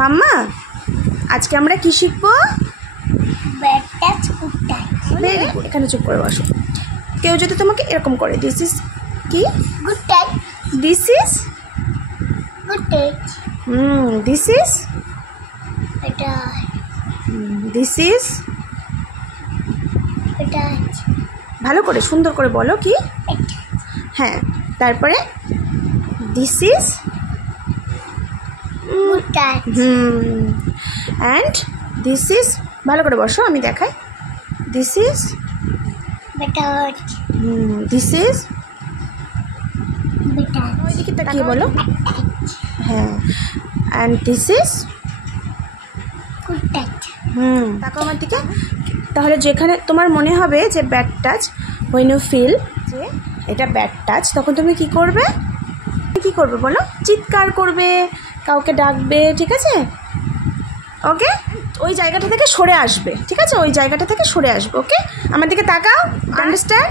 মাম্মা আজকে আমরা কি শিখবো? Bad touch, good touch. Very good. এখানে চুপ করে বসো। কেউ যদি তোমাকে এরকম করে, দিস ইজ কি? Good touch. This is good touch. This is এটা দিস ইজ এটা ভালো করে সুন্দর করে বলো কি? হ্যাঁ, তারপরে this is good touch. And this is ভালো করে বসো, আমি দেখাই। This is bad touch. This is bad touch. ওইদিকে তাকিয়ে বলো। হ্যাঁ, and this is good touch. তাকাও আমার দিকে। তাহলে যেখানে তোমার মনে হবে যে bad touch, when you feel যে এটা ব্যাড টাচ, তখন তুমি কি করবে? কি করবে বলো? চিৎকার করবে, কাউকে ডাকবে, ঠিক আছে? ওকে, ওই জায়গাটা থেকে সরে আসবে, ঠিক আছে? ওই জায়গাটা থেকে সরে আসবে। ওকে, আমার দিকে তাকাও। আন্ডারস্ট্যান্ড?